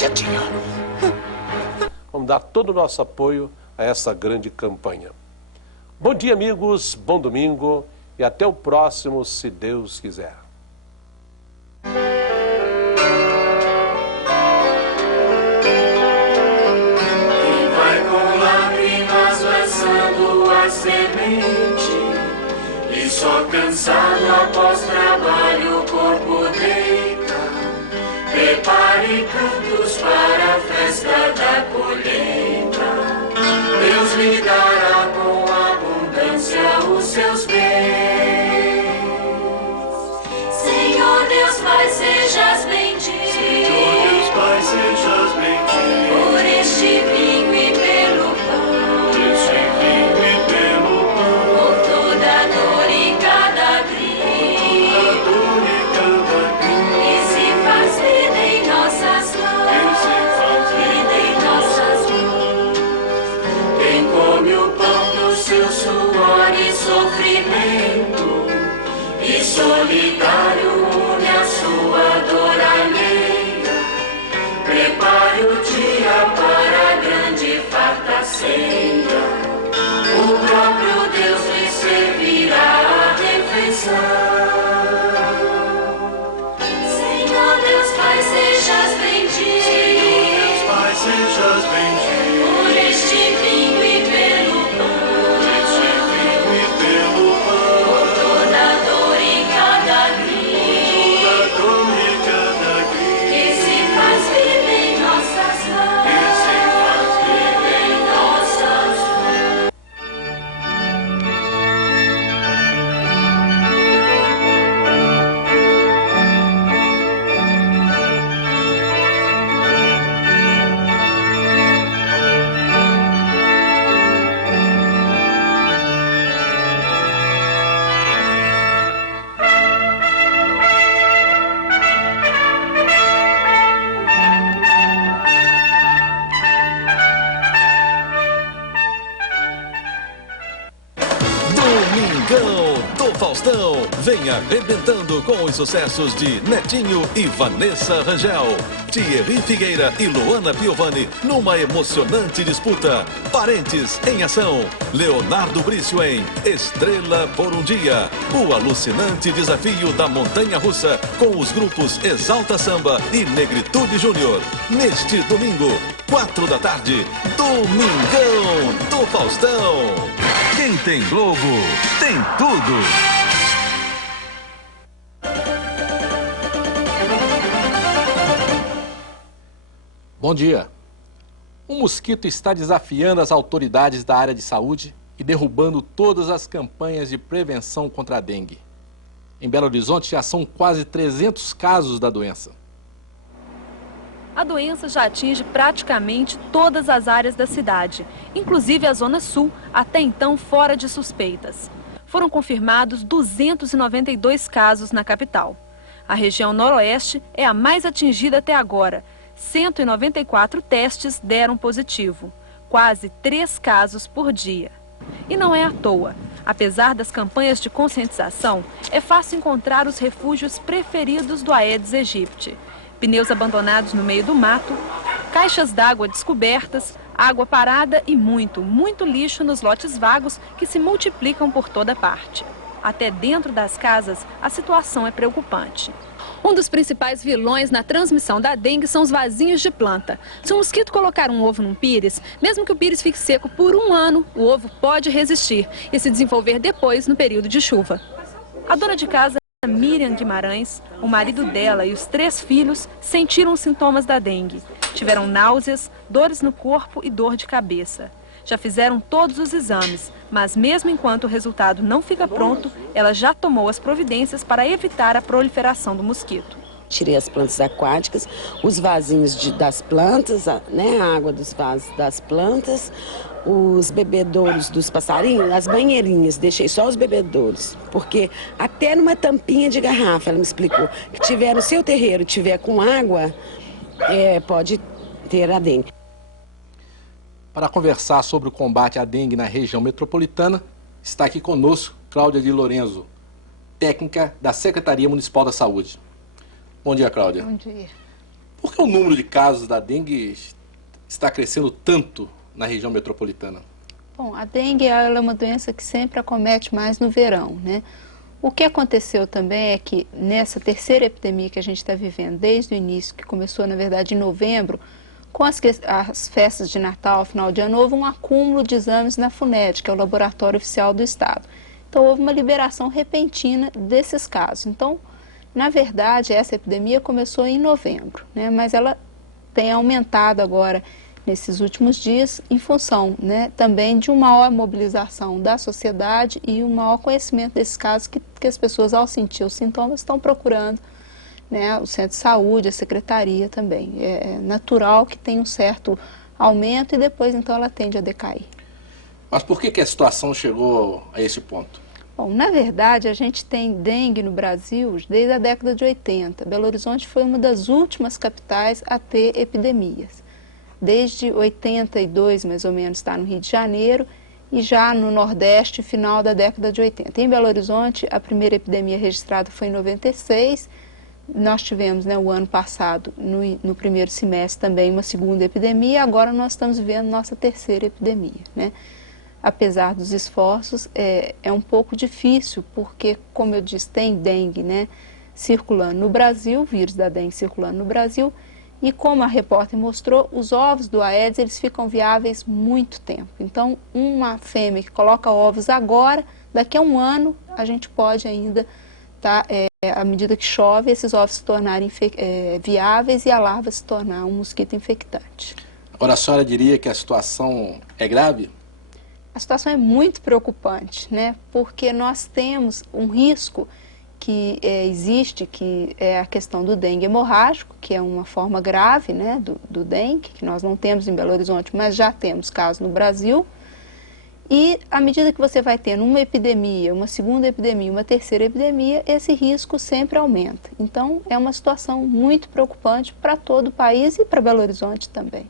quietinho. Vamos dar todo o nosso apoio a essa grande campanha. Bom dia, amigos, bom domingo e até o próximo, se Deus quiser. E vai com lágrimas lançando a semente, e só cansado após trabalho o corpo deita. Prepare cantos para a festa da colheita. Deus lhe dará com abundância os seus bens. Senhor Deus Pai, sejas bendito. Senhor Deus Pai, sejas bendito. Por este vinho e pelo pão. Por este vinho e pelo pão. Por toda dor e cada grito. Por toda dor e cada grito. Que se faz vida em nossas mãos. Que se faz vida em nossas mãos. Quem come o pão do seu suor e sofrimento, e solidário une a sua dor alheia. Prepare o dia para a grande e farta ceia. O próprio Deus lhe servirá a refeição. Senhor Deus Pai, sejas bendito. Senhor Deus Pai, sejas bendito. Por este vinho e pelo pão. Por este vinho e pelo pão. Por toda dor e cada grito. Por toda dor e cada grito. Que se faz vida em nossas mãos. Que se faz vida em nossas mãos. Domingão do Faustão vem arrebentando com os sucessos de Netinho e Vanessa Rangel, Thierry Figueira e Luana Piovani numa emocionante disputa. Parentes em Ação, Leonardo Brício em Estrela por um Dia, o alucinante desafio da montanha-russa com os grupos Exalta Samba e Negritude Júnior. Neste domingo, 4 da tarde, Domingão do Faustão. Quem tem Globo, tem tudo. Bom dia. Um mosquito está desafiando as autoridades da área de saúde e derrubando todas as campanhas de prevenção contra a dengue. Em Belo Horizonte já são quase 300 casos da doença. A doença já atinge praticamente todas as áreas da cidade, inclusive a Zona Sul, até então fora de suspeitas. Foram confirmados 292 casos na capital. A região noroeste é a mais atingida até agora. 194 testes deram positivo, quase 3 casos por dia. E não é à toa. Apesar das campanhas de conscientização, é fácil encontrar os refúgios preferidos do Aedes aegypti. Pneus abandonados no meio do mato, caixas d'água descobertas, água parada e muito lixo nos lotes vagos que se multiplicam por toda parte. Até dentro das casas, a situação é preocupante. Um dos principais vilões na transmissão da dengue são os vasinhos de planta. Se um mosquito colocar um ovo num pires, mesmo que o pires fique seco por 1 ano, o ovo pode resistir e se desenvolver depois no período de chuva. A dona de casa, Miriam Guimarães, o marido dela e os 3 filhos sentiram os sintomas da dengue. Tiveram náuseas, dores no corpo e dor de cabeça. Já fizeram todos os exames, mas mesmo enquanto o resultado não fica pronto, ela já tomou as providências para evitar a proliferação do mosquito. Tirei as plantas aquáticas, os vasinhos das plantas, né, a água dos vasos das plantas, os bebedouros dos passarinhos, as banheirinhas, deixei só os bebedouros, porque até numa tampinha de garrafa, ela me explicou, que tiver no seu terreiro, tiver com água, pode ter a dengue. Para conversar sobre o combate à dengue na região metropolitana, está aqui conosco Cláudia de Lorenzo, técnica da Secretaria Municipal da Saúde. Bom dia, Cláudia. Bom dia. Por que o número de casos da dengue está crescendo tanto na região metropolitana? Bom, a dengue ela é uma doença que sempre acomete mais no verão, né? O que aconteceu também é que nessa terceira epidemia que a gente está vivendo desde o início, que começou na verdade em novembro, com as festas de Natal, final de ano, houve um acúmulo de exames na FUNED, que é o laboratório oficial do Estado. Então houve uma liberação repentina desses casos. Então, na verdade, essa epidemia começou em novembro, né? Mas ela tem aumentado agora nesses últimos dias, em função, né, também de uma maior mobilização da sociedade e um maior conhecimento desses casos que as pessoas, ao sentir os sintomas, estão procurando, né, o centro de saúde, a secretaria também. É natural que tenha um certo aumento e depois, então, ela tende a decair. Mas por que a situação chegou a esse ponto? Bom, na verdade, a gente tem dengue no Brasil desde a década de 80. Belo Horizonte foi uma das últimas capitais a ter epidemias. Desde 82, mais ou menos, está no Rio de Janeiro e já no Nordeste, final da década de 80. Em Belo Horizonte, a primeira epidemia registrada foi em 96. Nós tivemos, né, o ano passado, no primeiro semestre, também uma segunda epidemia. Agora nós estamos vivendo nossa terceira epidemia, né? Apesar dos esforços, é um pouco difícil, porque, como eu disse, tem dengue, né, circulando no Brasil, o vírus da dengue circulando no Brasil. E como a repórter mostrou, os ovos do Aedes eles ficam viáveis muito tempo. Então, uma fêmea que coloca ovos agora, daqui a um ano, a gente pode ainda, à medida que chove, esses ovos se tornarem viáveis e a larva se tornar um mosquito infectante. Agora, a senhora diria que a situação é grave? A situação é muito preocupante, né? Porque nós temos um risco que existe, que é a questão do dengue hemorrágico, que é uma forma grave, né, do dengue, que nós não temos em Belo Horizonte, mas já temos casos no Brasil. E à medida que você vai tendo uma epidemia, uma segunda epidemia, uma terceira epidemia, esse risco sempre aumenta. Então, é uma situação muito preocupante para todo o país e para Belo Horizonte também.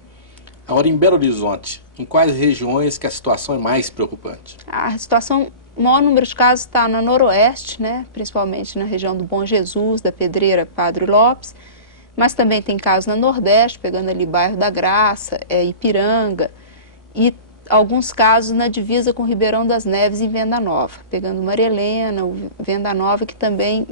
Agora, em Belo Horizonte, em quais regiões que a situação é mais preocupante? A situação... O maior número de casos está no noroeste, né, principalmente na região do Bom Jesus, da Pedreira, Padre Lopes, mas também tem casos no nordeste, pegando ali bairro da Graça, Ipiranga, e alguns casos na divisa com Ribeirão das Neves em Venda Nova, pegando Maria Helena, Venda Nova, que também,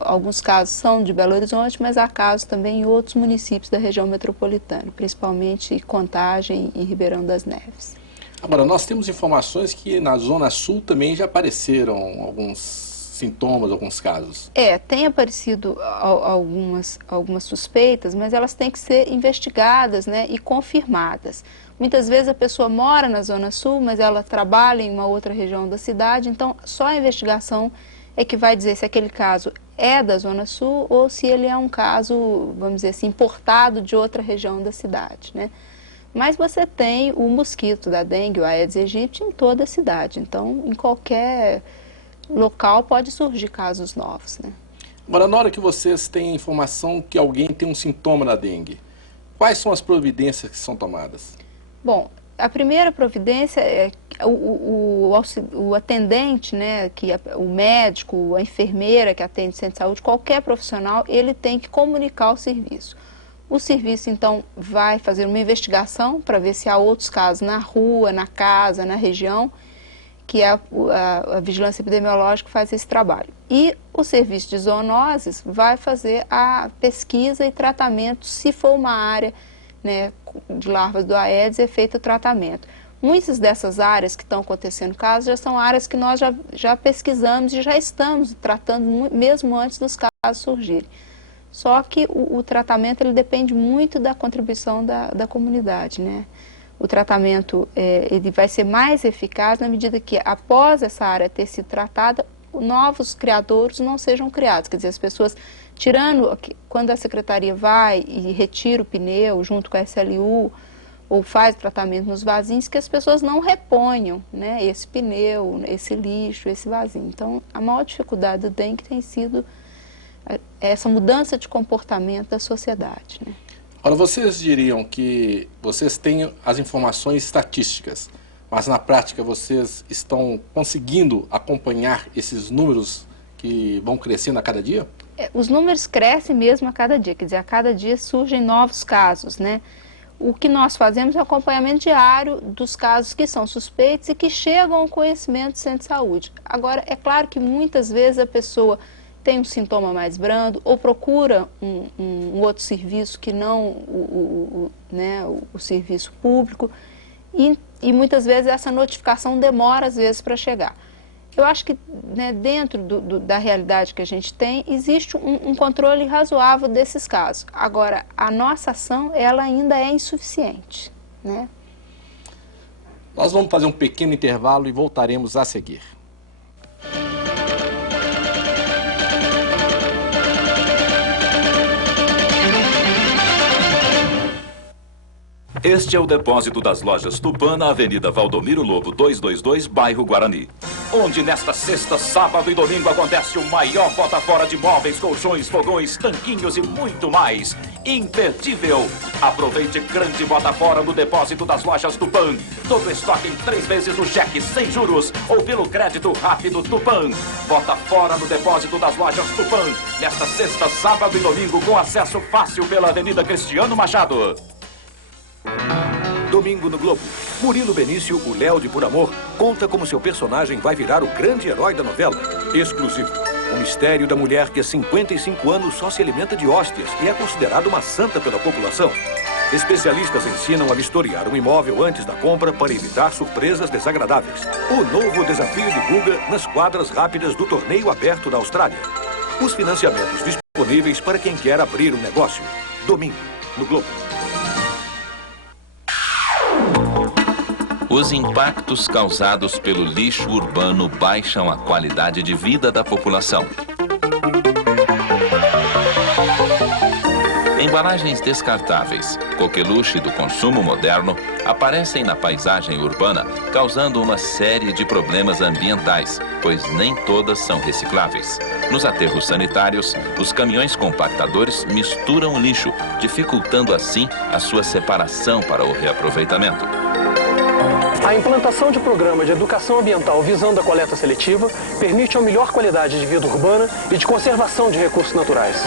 alguns casos são de Belo Horizonte, mas há casos também em outros municípios da região metropolitana, principalmente Contagem e Ribeirão das Neves. Agora, nós temos informações que na Zona Sul também já apareceram alguns sintomas, alguns casos. Tem aparecido algumas suspeitas, mas elas têm que ser investigadas, né, e confirmadas. Muitas vezes a pessoa mora na Zona Sul, mas ela trabalha em uma outra região da cidade, então só a investigação é que vai dizer se aquele caso é da Zona Sul ou se ele é um caso, vamos dizer assim, importado de outra região da cidade, né? Mas você tem o mosquito da dengue, o Aedes aegypti, em toda a cidade. Então, em qualquer local pode surgir casos novos, né? Agora, na hora que vocês têm a informação que alguém tem um sintoma da dengue, quais são as providências que são tomadas? Bom, a primeira providência é o atendente, né, o médico, a enfermeira que atende o centro de saúde, qualquer profissional, ele tem que comunicar o serviço. O serviço, então, vai fazer uma investigação para ver se há outros casos na rua, na casa, na região, que a vigilância epidemiológica faz esse trabalho. E o serviço de zoonoses vai fazer a pesquisa e tratamento, se for uma área, né, de larvas do Aedes, é feito o tratamento. Muitas dessas áreas que estão acontecendo casos já são áreas que nós já pesquisamos e já estamos tratando mesmo antes dos casos surgirem. Só que o tratamento ele depende muito da contribuição da comunidade, né? O tratamento ele vai ser mais eficaz na medida que, após essa área ter sido tratada, novos criadouros não sejam criados. Quer dizer, as pessoas tirando, quando a secretaria vai e retira o pneu junto com a SLU, ou faz tratamento nos vasinhos, que as pessoas não reponham, né, esse pneu, esse lixo, esse vasinho. Então, a maior dificuldade do dengue tem sido essa mudança de comportamento da sociedade, né? Ora, vocês diriam que vocês têm as informações estatísticas, mas na prática vocês estão conseguindo acompanhar esses números que vão crescendo a cada dia? Os números crescem mesmo a cada dia, quer dizer, a cada dia surgem novos casos, né? O que nós fazemos é o acompanhamento diário dos casos que são suspeitos e que chegam ao conhecimento do centro de saúde. Agora, é claro que muitas vezes a pessoa tem um sintoma mais brando ou procura um outro serviço que não o serviço público e muitas vezes essa notificação demora às vezes para chegar. Eu acho que, né, dentro da realidade que a gente tem, existe um controle razoável desses casos. Agora, a nossa ação, ela ainda é insuficiente, né? Nós vamos fazer um pequeno intervalo e voltaremos a seguir. Este é o depósito das lojas Tupã na Avenida Valdomiro Lobo 222, bairro Guarani. Onde nesta sexta, sábado e domingo acontece o maior bota fora de móveis, colchões, fogões, tanquinhos e muito mais. Imperdível! Aproveite grande bota fora no depósito das lojas Tupã. Todo estoque em 3 vezes no cheque, sem juros ou pelo crédito rápido Tupã. Bota fora no depósito das lojas Tupã. Nesta sexta, sábado e domingo com acesso fácil pela Avenida Cristiano Machado. Domingo no Globo. Murilo Benício, o Léo de Por Amor, conta como seu personagem vai virar o grande herói da novela. Exclusivo. O mistério da mulher que há 55 anos só se alimenta de hóstias e é considerada uma santa pela população. Especialistas ensinam a vistoriar um imóvel antes da compra para evitar surpresas desagradáveis. O novo desafio de Guga nas quadras rápidas do torneio aberto da Austrália. Os financiamentos disponíveis para quem quer abrir um negócio. Domingo, no Globo. Os impactos causados pelo lixo urbano baixam a qualidade de vida da população. Embalagens descartáveis, coqueluche do consumo moderno, aparecem na paisagem urbana, causando uma série de problemas ambientais, pois nem todas são recicláveis. Nos aterros sanitários, os caminhões compactadores misturam o lixo, dificultando assim a sua separação para o reaproveitamento. A implantação de programas de educação ambiental visando a coleta seletiva permite uma melhor qualidade de vida urbana e de conservação de recursos naturais.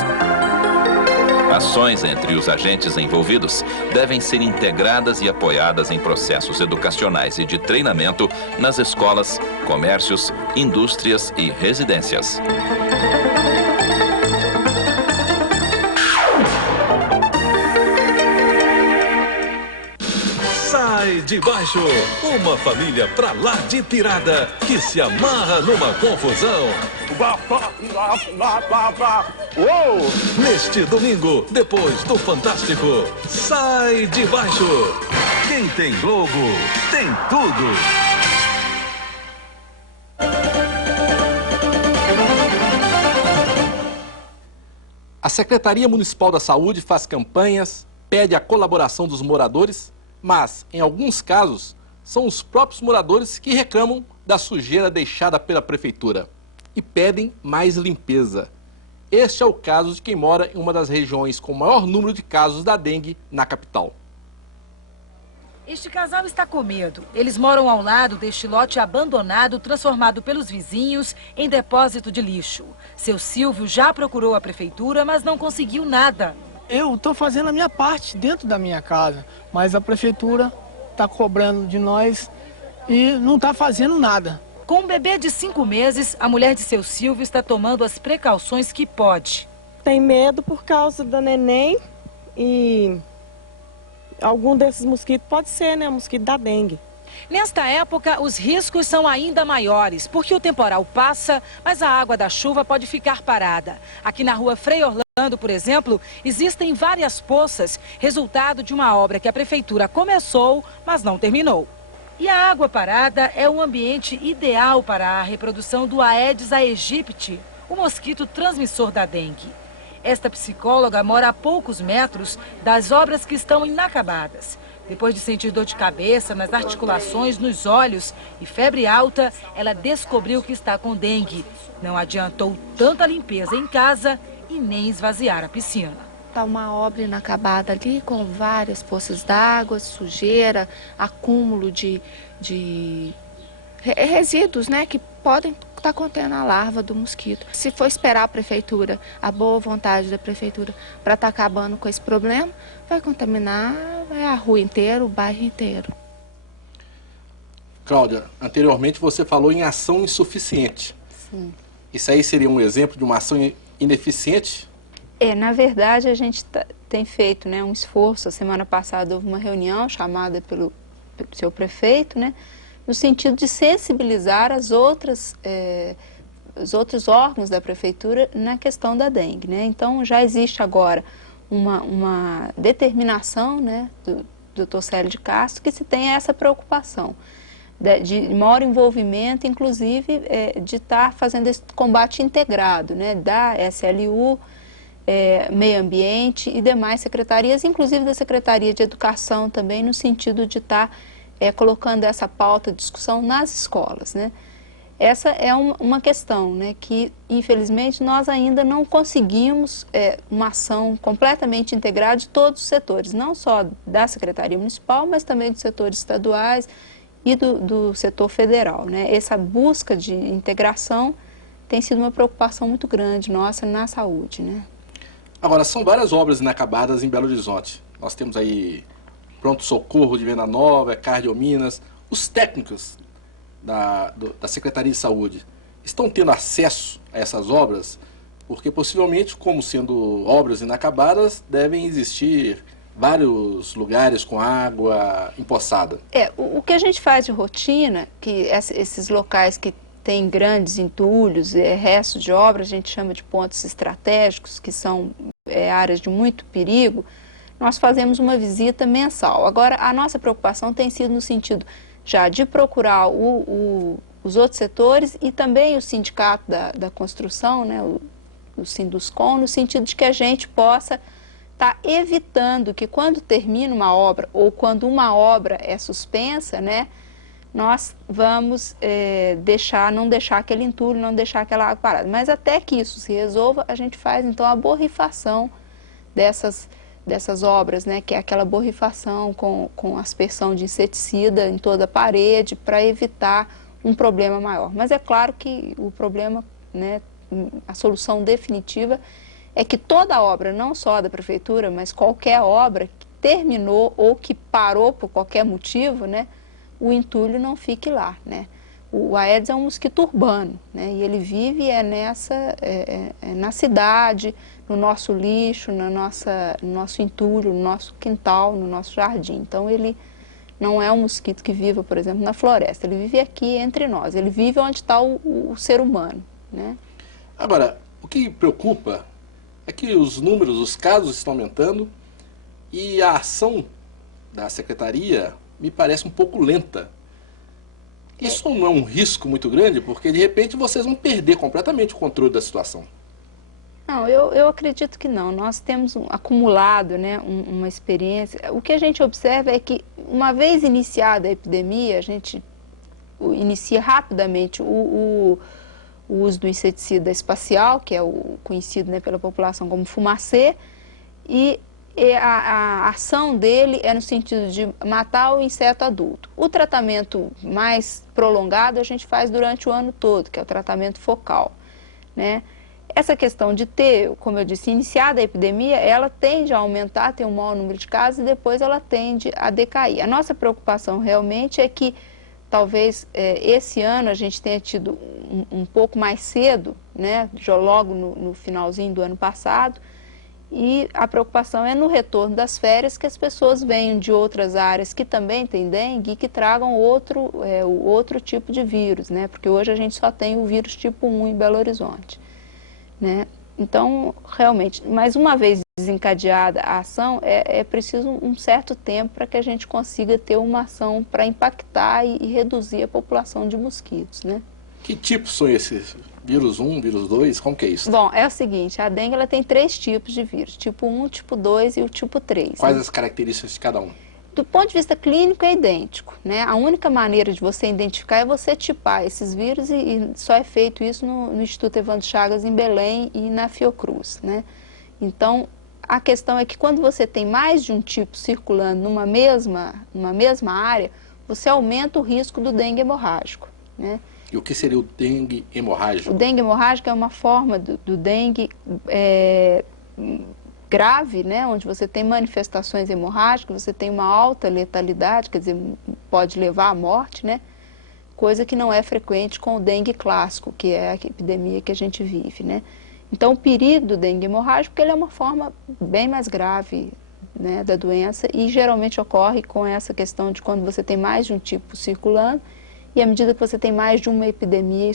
Ações entre os agentes envolvidos devem ser integradas e apoiadas em processos educacionais e de treinamento nas escolas, comércios, indústrias e residências. Sai de Baixo, uma família pra lá de pirada que se amarra numa confusão. Neste domingo, depois do Fantástico, Sai de Baixo. Quem tem Globo, tem tudo. A Secretaria Municipal da Saúde faz campanhas, pede a colaboração dos moradores, mas, em alguns casos, são os próprios moradores que reclamam da sujeira deixada pela prefeitura e pedem mais limpeza. Este é o caso de quem mora em uma das regiões com o maior número de casos da dengue na capital. Este casal está com medo. Eles moram ao lado deste lote abandonado, transformado pelos vizinhos em depósito de lixo. Seu Silvio já procurou a prefeitura, mas não conseguiu nada. Eu estou fazendo a minha parte dentro da minha casa, mas a prefeitura está cobrando de nós e não está fazendo nada. Com um bebê de 5 meses, a mulher de seu Silvio está tomando as precauções que pode. Tem medo por causa da neném e algum desses mosquitos pode ser, né? Mosquito da dengue. Nesta época, os riscos são ainda maiores, porque o temporal passa, mas a água da chuva pode ficar parada. Aqui na rua Frei Orlando, por exemplo, existem várias poças, resultado de uma obra que a prefeitura começou, mas não terminou. E a água parada é um ambiente ideal para a reprodução do Aedes aegypti, o mosquito transmissor da dengue. Esta psicóloga mora a poucos metros das obras que estão inacabadas. Depois de sentir dor de cabeça nas articulações, nos olhos e febre alta, ela descobriu que está com dengue. Não adiantou tanta limpeza em casa e nem esvaziar a piscina. Está uma obra inacabada ali, com várias poças d'água, sujeira, acúmulo de resíduos, né, que podem está contendo a larva do mosquito. Se for esperar a prefeitura, a boa vontade da prefeitura, para estar acabando com esse problema, vai contaminar a rua inteira, o bairro inteiro. Cláudia, anteriormente você falou em ação insuficiente. Sim. Isso aí seria um exemplo de uma ação ineficiente? Na verdade, a gente tem feito, né, um esforço. A semana passada houve uma reunião chamada pelo seu prefeito, né, no sentido de sensibilizar os outros órgãos da prefeitura na questão da dengue, né? Então, já existe agora uma determinação, né, do Dr. Célio de Castro, que se tem essa preocupação de maior envolvimento, inclusive de estar fazendo esse combate integrado, né, da SLU, Meio Ambiente e demais secretarias, inclusive da Secretaria de Educação também, no sentido de estar colocando essa pauta de discussão nas escolas, né. Essa é uma questão, né, que infelizmente nós ainda não conseguimos uma ação completamente integrada de todos os setores, não só da Secretaria Municipal, mas também dos setores estaduais e do setor federal, né. Essa busca de integração tem sido uma preocupação muito grande nossa na saúde, né. Agora, são várias obras inacabadas em Belo Horizonte. Nós temos aí Pronto Socorro de Venda Nova, Cardiominas. Os técnicos da Secretaria de Saúde estão tendo acesso a essas obras? Porque possivelmente, como sendo obras inacabadas, devem existir vários lugares com água empoçada. O que a gente faz de rotina, que esses locais que têm grandes entulhos, restos de obras, a gente chama de pontos estratégicos, que são áreas de muito perigo, nós fazemos uma visita mensal. Agora, a nossa preocupação tem sido no sentido já de procurar os outros setores e também o sindicato da construção, né, o Sinduscom, no sentido de que a gente possa estar evitando que quando termina uma obra ou quando uma obra é suspensa, né, nós vamos não deixar aquele entulho, não deixar aquela água parada. Mas até que isso se resolva, a gente faz então a borrifação dessas obras, né, que é aquela borrifação com aspersão de inseticida em toda a parede para evitar um problema maior. Mas é claro que o problema, né, a solução definitiva é que toda obra, não só da prefeitura, mas qualquer obra que terminou ou que parou por qualquer motivo, né, o entulho não fique lá, né. O Aedes é um mosquito urbano, né, e ele vive na cidade, no nosso lixo, no nosso entulho, no nosso quintal, no nosso jardim. Então ele não é um mosquito que viva, por exemplo, na floresta, ele vive aqui entre nós, ele vive onde está o ser humano, né. Agora, o que preocupa é que os números, os casos estão aumentando e a ação da secretaria me parece um pouco lenta. Isso não é um risco muito grande? Porque de repente vocês vão perder completamente o controle da situação. Não, eu acredito que não. Nós temos acumulado, né, uma experiência. O que a gente observa é que, uma vez iniciada a epidemia, a gente inicia rapidamente o uso do inseticida espacial, que é o conhecido, né, pela população como fumacê, e a ação dele é no sentido de matar o inseto adulto. O tratamento mais prolongado a gente faz durante o ano todo, que é o tratamento focal, né? Essa questão de ter, como eu disse, iniciada a epidemia, ela tende a aumentar, tem um maior número de casos e depois ela tende a decair. A nossa preocupação realmente é que talvez esse ano a gente tenha tido um pouco mais cedo, né, logo no finalzinho do ano passado, e a preocupação é no retorno das férias que as pessoas venham de outras áreas que também têm dengue e que tragam outro tipo de vírus, né, porque hoje a gente só tem o vírus tipo 1 em Belo Horizonte, né. Então, realmente, mais uma vez desencadeada a ação, é preciso um certo tempo para que a gente consiga ter uma ação para impactar e reduzir a população de mosquitos, né. Que tipos são esses? Vírus 1, vírus 2? Como que é isso? Bom, é o seguinte, a dengue ela tem 3 tipos de vírus, tipo 1, tipo 2 e o tipo 3. Quais né? as características de cada um? Do ponto de vista clínico é idêntico, né? A única maneira de você identificar é você tipar esses vírus e só é feito isso no Instituto Evandro Chagas em Belém e na Fiocruz, né? Então, a questão é que quando você tem mais de um tipo circulando numa mesma área, você aumenta o risco do dengue hemorrágico, né? E o que seria o dengue hemorrágico? O dengue hemorrágico é uma forma do dengue grave, né, onde você tem manifestações hemorrágicas, você tem uma alta letalidade, quer dizer, pode levar à morte, né, coisa que não é frequente com o dengue clássico, que é a epidemia que a gente vive, né. Então, o perigo do dengue hemorrágico, ele é uma forma bem mais grave, né, da doença e geralmente ocorre com essa questão de quando você tem mais de um tipo circulando e à medida que você tem mais de uma epidemia,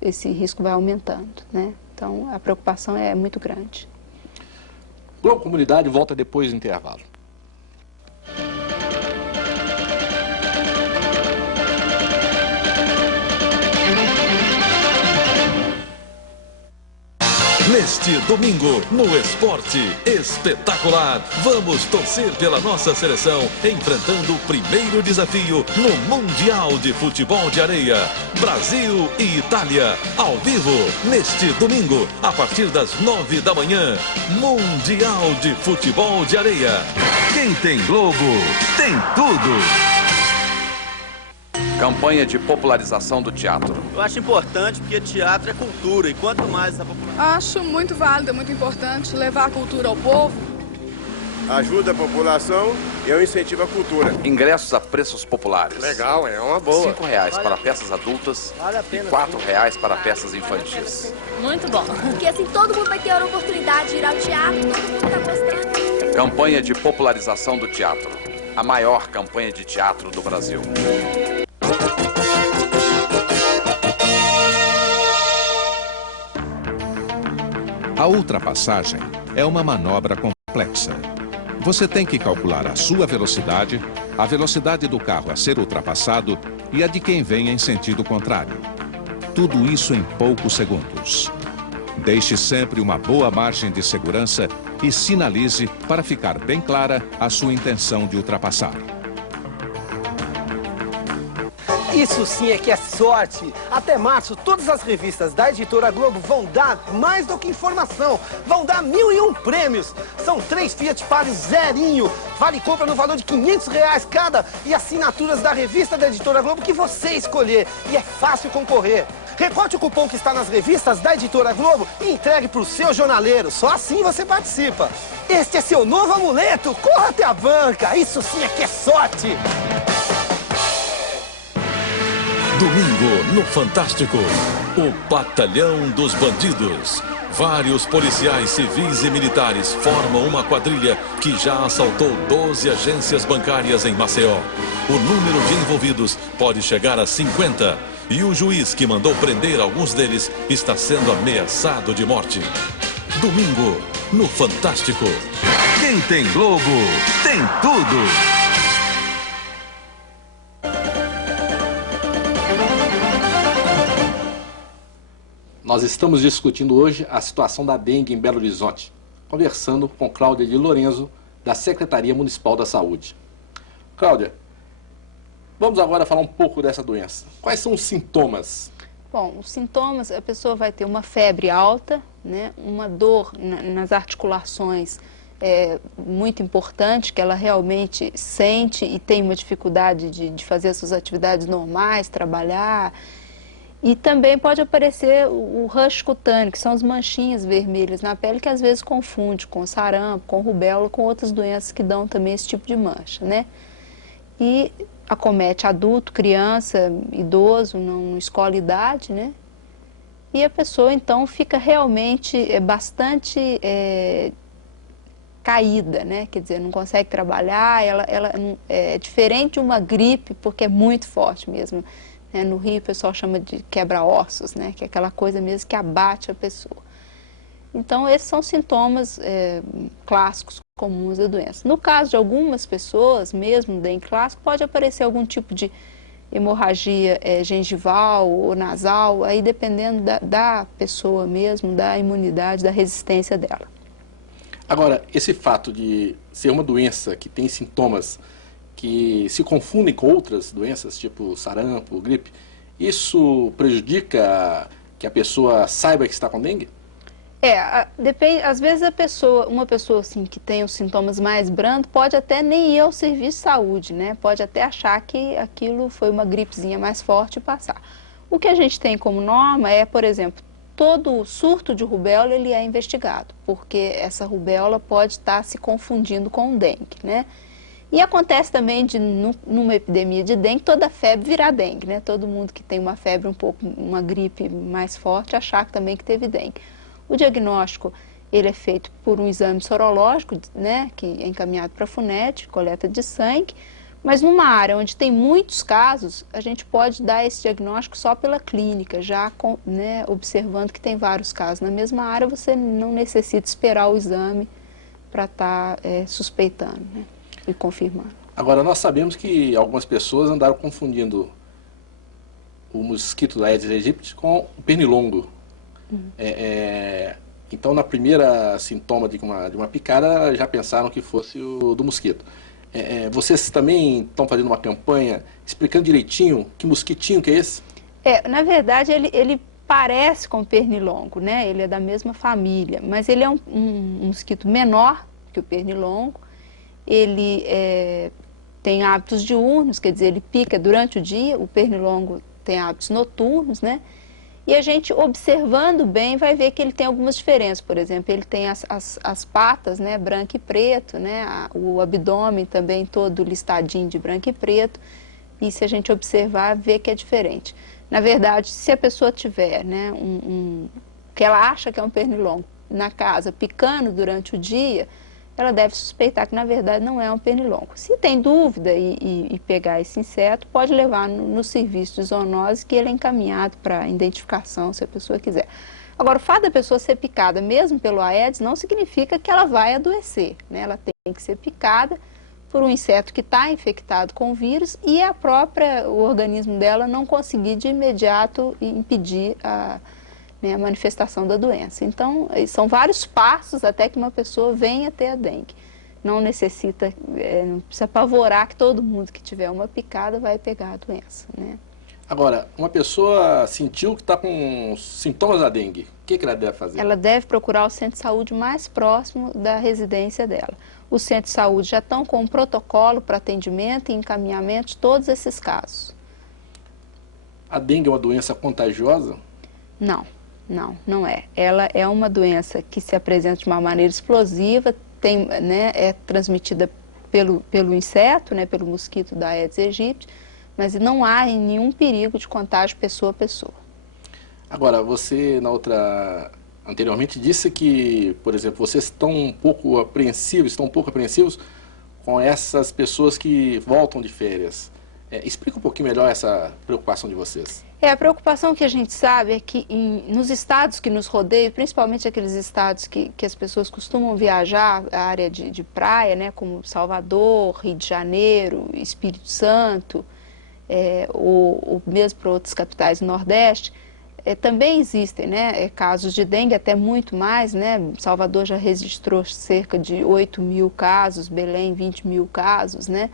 esse risco vai aumentando, né. Então, a preocupação é muito grande. Globo Comunidade volta depois do intervalo. Neste domingo, no Esporte Espetacular, vamos torcer pela nossa seleção, enfrentando o primeiro desafio no Mundial de Futebol de Areia. Brasil e Itália, ao vivo, neste domingo, a partir das 9 da manhã. Mundial de Futebol de Areia. Quem tem Globo, tem tudo. Campanha de popularização do teatro. Eu acho importante porque teatro é cultura e quanto mais essa população... Acho muito válido, muito importante levar a cultura ao povo. Ajuda a população e eu incentivo a cultura. Ingressos a preços populares. Legal, é uma boa. R$5 para peças adultas e R$4 para peças infantis. Muito bom. Porque assim todo mundo vai ter a oportunidade de ir ao teatro, todo mundo está gostando. Campanha de popularização do teatro. A maior campanha de teatro do Brasil. A ultrapassagem é uma manobra complexa. Você tem que calcular a sua velocidade, a velocidade do carro a ser ultrapassado e a de quem vem em sentido contrário. Tudo isso em poucos segundos. Deixe sempre uma boa margem de segurança e sinalize para ficar bem clara a sua intenção de ultrapassar. Isso sim é que é sorte! Até março, todas as revistas da Editora Globo vão dar mais do que informação. Vão dar 1001 prêmios. São 3 Fiat Palio zerinho. Vale compra no valor de R$500 cada e assinaturas da revista da Editora Globo que você escolher. E é fácil concorrer. Recorte o cupom que está nas revistas da Editora Globo e entregue para o seu jornaleiro. Só assim você participa. Este é seu novo amuleto. Corra até a banca. Isso sim é que é sorte! Domingo, no Fantástico, o Batalhão dos Bandidos. Vários policiais civis e militares formam uma quadrilha que já assaltou 12 agências bancárias em Maceió. O número de envolvidos pode chegar a 50 e o juiz que mandou prender alguns deles está sendo ameaçado de morte. Domingo, no Fantástico. Quem tem Globo, tem tudo. Nós estamos discutindo hoje a situação da dengue em Belo Horizonte, conversando com Cláudia de Lorenzo, da Secretaria Municipal da Saúde. Cláudia, vamos agora falar um pouco dessa doença. Quais são os sintomas? Bom, os sintomas, a pessoa vai ter uma febre alta, né, uma dor nas articulações muito importante, que ela realmente sente e tem uma dificuldade de fazer as suas atividades normais, trabalhar. E também pode aparecer o rush cutâneo, que são as manchinhas vermelhas na pele, que às vezes confunde com sarampo, com rubéola, com outras doenças que dão também esse tipo de mancha, né? E acomete adulto, criança, idoso, não escolhe idade, né? E a pessoa, então, fica realmente bastante caída, né? Quer dizer, não consegue trabalhar, ela é diferente de uma gripe, porque é muito forte mesmo. No Rio o pessoal chama de quebra-ossos, né? Que é aquela coisa mesmo que abate a pessoa. Então, esses são sintomas clássicos, comuns da doença. No caso de algumas pessoas, mesmo dengue clássico, pode aparecer algum tipo de hemorragia gengival ou nasal, aí dependendo da pessoa mesmo, da imunidade, da resistência dela. Agora, esse fato de ser uma doença que tem sintomas que se confundem com outras doenças, tipo sarampo, gripe, isso prejudica que a pessoa saiba que está com dengue? Depende, às vezes uma pessoa assim, que tem os sintomas mais brandos pode até nem ir ao serviço de saúde, né? Pode até achar que aquilo foi uma gripezinha mais forte e passar. O que a gente tem como norma é, por exemplo, todo surto de rubéola ele é investigado, porque essa rubéola pode estar se confundindo com o dengue, né? E acontece também numa epidemia de dengue, toda febre virar dengue, né? Todo mundo que tem uma febre uma gripe mais forte, achar também que teve dengue. O diagnóstico, ele é feito por um exame sorológico, né? Que é encaminhado para a FUNED, coleta de sangue, mas numa área onde tem muitos casos, a gente pode dar esse diagnóstico só pela clínica, já né, observando que tem vários casos. Na mesma área, você não necessita esperar o exame para estar suspeitando, né? E confirmar. Agora, nós sabemos que algumas pessoas andaram confundindo o mosquito da Aedes aegypti com o pernilongo. Então, na primeira sintoma de uma picada, já pensaram que fosse o do mosquito. Vocês também estão fazendo uma campanha explicando direitinho que mosquitinho que é esse? Na verdade, ele parece com o pernilongo, né? Ele é da mesma família, mas ele é um mosquito menor que o pernilongo. Ele tem hábitos diurnos, quer dizer, ele pica durante o dia, o pernilongo tem hábitos noturnos, né? E a gente, observando bem, vai ver que ele tem algumas diferenças. Por exemplo, ele tem as patas, né, branco e preto, né? O abdômen também todo listadinho de branco e preto. E se a gente observar, vê que é diferente. Na verdade, se a pessoa tiver, né, que ela acha que é um pernilongo na casa, picando durante o dia, ela deve suspeitar que, na verdade, não é um pernilongo. Se tem dúvida e pegar esse inseto, pode levar no serviço de zoonose, que ele é encaminhado para identificação, se a pessoa quiser. Agora, o fato da pessoa ser picada, mesmo pelo Aedes, não significa que ela vai adoecer, né? Ela tem que ser picada por um inseto que está infectado com o vírus e o organismo dela não conseguir de imediato impedir a manifestação da doença. Então, são vários passos até que uma pessoa venha ter a dengue. Não necessita, não precisa apavorar que todo mundo que tiver uma picada vai pegar a doença, né? Agora, uma pessoa sentiu que está com sintomas da dengue, o que ela deve fazer? Ela deve procurar o centro de saúde mais próximo da residência dela. Os centros de saúde já estão com um protocolo para atendimento e encaminhamento de todos esses casos. A dengue é uma doença contagiosa? Não é. Ela é uma doença que se apresenta de uma maneira explosiva, é transmitida pelo inseto, né, pelo mosquito da Aedes aegypti, mas não há nenhum perigo de contágio pessoa a pessoa. Agora, você anteriormente disse que, por exemplo, vocês estão um pouco apreensivos com essas pessoas que voltam de férias. Explica um pouquinho melhor essa preocupação de vocês. A preocupação que a gente sabe é que nos estados que nos rodeiam, principalmente aqueles estados que as pessoas costumam viajar, a área de praia, né, como Salvador, Rio de Janeiro, Espírito Santo, ou mesmo para outras capitais do Nordeste, também existem, né, casos de dengue, até muito mais, né? Salvador já registrou cerca de 8 mil casos, Belém 20 mil casos, né?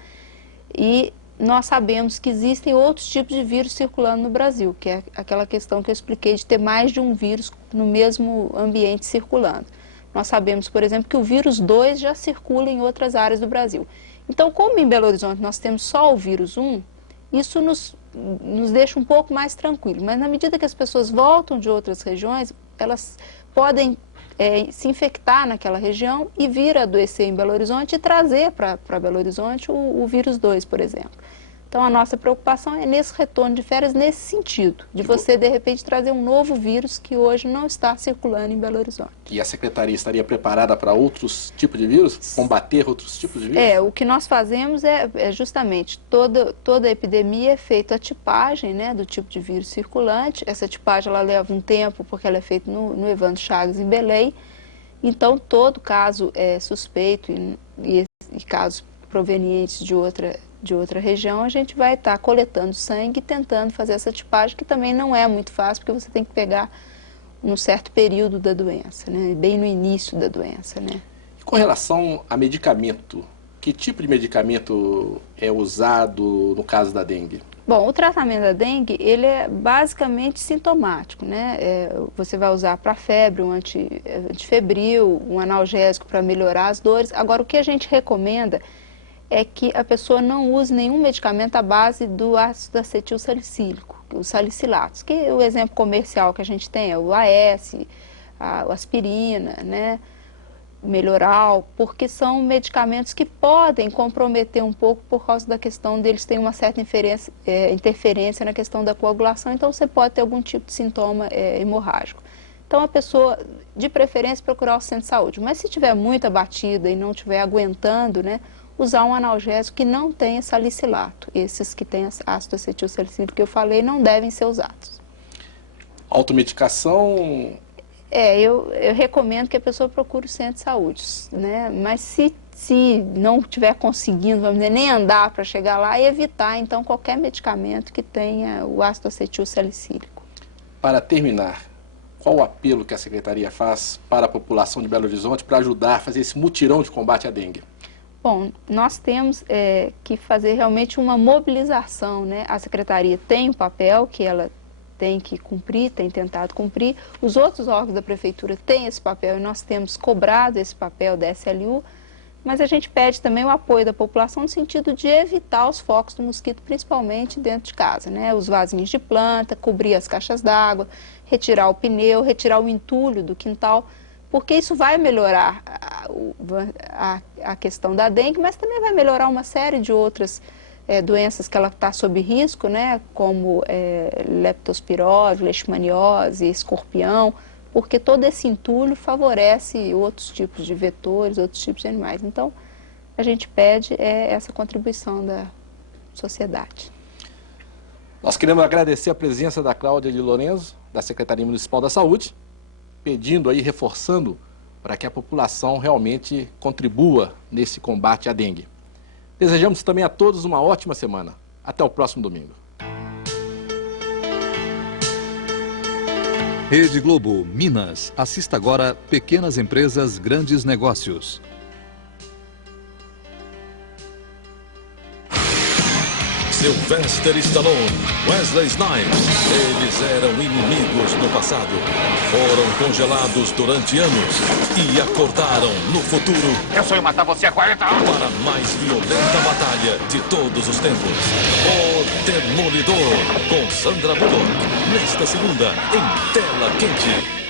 E nós sabemos que existem outros tipos de vírus circulando no Brasil, que é aquela questão que eu expliquei de ter mais de um vírus no mesmo ambiente circulando. Nós sabemos, por exemplo, que o vírus 2 já circula em outras áreas do Brasil. Então, como em Belo Horizonte nós temos só o vírus 1, isso nos deixa um pouco mais tranquilo. Mas na medida que as pessoas voltam de outras regiões, elas podem se infectar naquela região e vir a adoecer em Belo Horizonte e trazer para Belo Horizonte o vírus 2, por exemplo. Então, a nossa preocupação é nesse retorno de férias, nesse sentido, de você, de repente, trazer um novo vírus que hoje não está circulando em Belo Horizonte. E a Secretaria estaria preparada para outros tipos de vírus? Combater outros tipos de vírus? O que nós fazemos é justamente, toda a epidemia é feita a tipagem, né, do tipo de vírus circulante. Essa tipagem ela leva um tempo, porque ela é feita no Evandro Chagas, em Belém. Então, todo caso suspeito e casos provenientes de outra região, a gente vai estar coletando sangue e tentando fazer essa tipagem, que também não é muito fácil, porque você tem que pegar num certo período da doença, né? Bem no início da doença, né? E com relação a medicamento, que tipo de medicamento é usado no caso da dengue? Bom, o tratamento da dengue, ele é basicamente sintomático, né? Você vai usar para febre um antifebril, um analgésico para melhorar as dores. Agora, o que a gente recomenda é que a pessoa não use nenhum medicamento à base do ácido acetilsalicílico, os salicilatos, que o exemplo comercial que a gente tem é o AS, a aspirina, né, Melhoral, porque são medicamentos que podem comprometer um pouco por causa da questão deles terem uma certa interferência na questão da coagulação, então você pode ter algum tipo de sintoma hemorrágico. Então a pessoa, de preferência, procurar o centro de saúde, mas se tiver muito abatida e não estiver aguentando, né, usar um analgésico que não tenha salicilato. Esses que têm ácido acetil salicílico que eu falei não devem ser usados. Automedicação... Eu recomendo que a pessoa procure o centro de saúde, né? Mas se não estiver conseguindo, vamos dizer, nem andar para chegar lá, evitar então qualquer medicamento que tenha o ácido acetil salicílico. Para terminar, qual o apelo que a Secretaria faz para a população de Belo Horizonte para ajudar a fazer esse mutirão de combate à dengue? Bom, nós temos que fazer realmente uma mobilização, né? A Secretaria tem um papel que ela tem que cumprir, tem tentado cumprir. Os outros órgãos da Prefeitura têm esse papel e nós temos cobrado esse papel da SLU, mas a gente pede também o apoio da população no sentido de evitar os focos do mosquito, principalmente dentro de casa, né? Os vasinhos de planta, cobrir as caixas d'água, retirar o pneu, retirar o entulho do quintal, porque isso vai melhorar a questão da dengue, mas também vai melhorar uma série de outras doenças que ela está sob risco, né, como leptospirose, leishmaniose, escorpião, porque todo esse entulho favorece outros tipos de vetores, outros tipos de animais. Então, a gente pede essa contribuição da sociedade. Nós queremos agradecer a presença da Cláudia de Lourenço, da Secretaria Municipal da Saúde, pedindo aí, reforçando, para que a população realmente contribua nesse combate à dengue. Desejamos também a todos uma ótima semana. Até o próximo domingo. Rede Globo, Minas. Assista agora Pequenas Empresas, Grandes Negócios. Sylvester Stallone, Wesley Snipes, eles eram inimigos no passado. Foram congelados durante anos e acordaram no futuro. Eu sonho matar você há 40 anos. Para a mais violenta batalha de todos os tempos. O Demolidor, com Sandra Bullock. Nesta segunda, em Tela Quente.